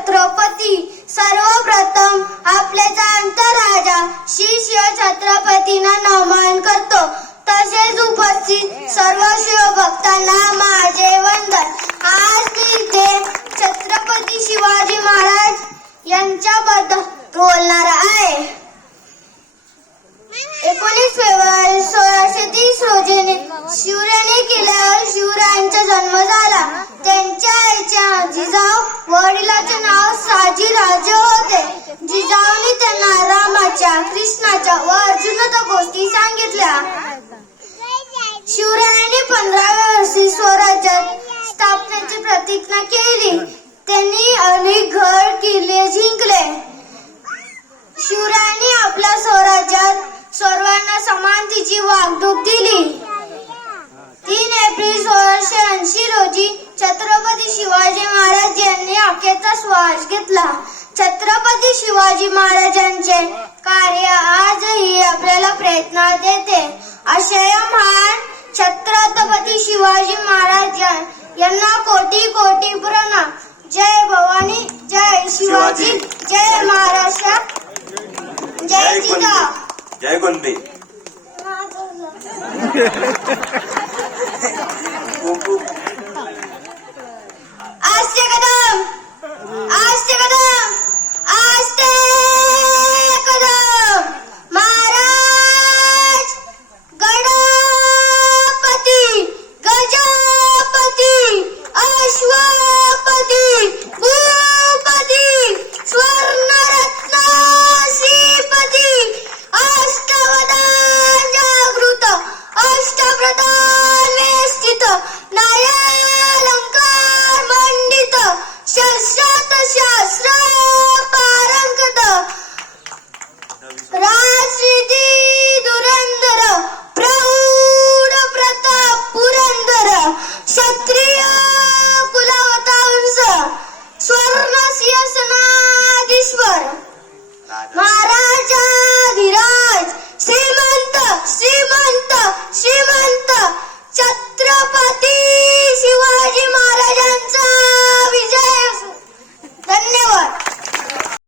छत्रपती. सर्वप्रथम आपले जाणता राजा श्री शिवछत्रपतींना नमन करतो. तसेच उपस्थित सर्व शिवभक्तांना माझे वडिलाचे नाव साजी राजे होते. जिजाऊनी त्यांना रामाच्या कृष्णाच्या व अर्जुनाच्या गोष्टी सांगितल्या. शिवरायांनी पंधराव्या वर्षी स्वराज्यात स्थापनेची प्रतिज्ञा केली. त्यांनी अनेक घर किल्ले जिंकले. शिवरायांनी आपल्या स्वराज्यात सर्वांना समानतेची वागणूक दिली. सोळाशे ऐंशी रोजी छत्रपती शिवाजी महाराज यांनी अखेरचा श्वास घेतला. छत्रपती शिवाजी महाराजांचे कार्य आजही आपल्याला प्रेरणा देते अशा या महान छत्रपती शिवाजी महाराज यांना कोटी कोटी प्रणाम जय भवानी जय शिवाजी जय महाराष्ट्र. जय जिजाऊ. जय कोणते? 受的小受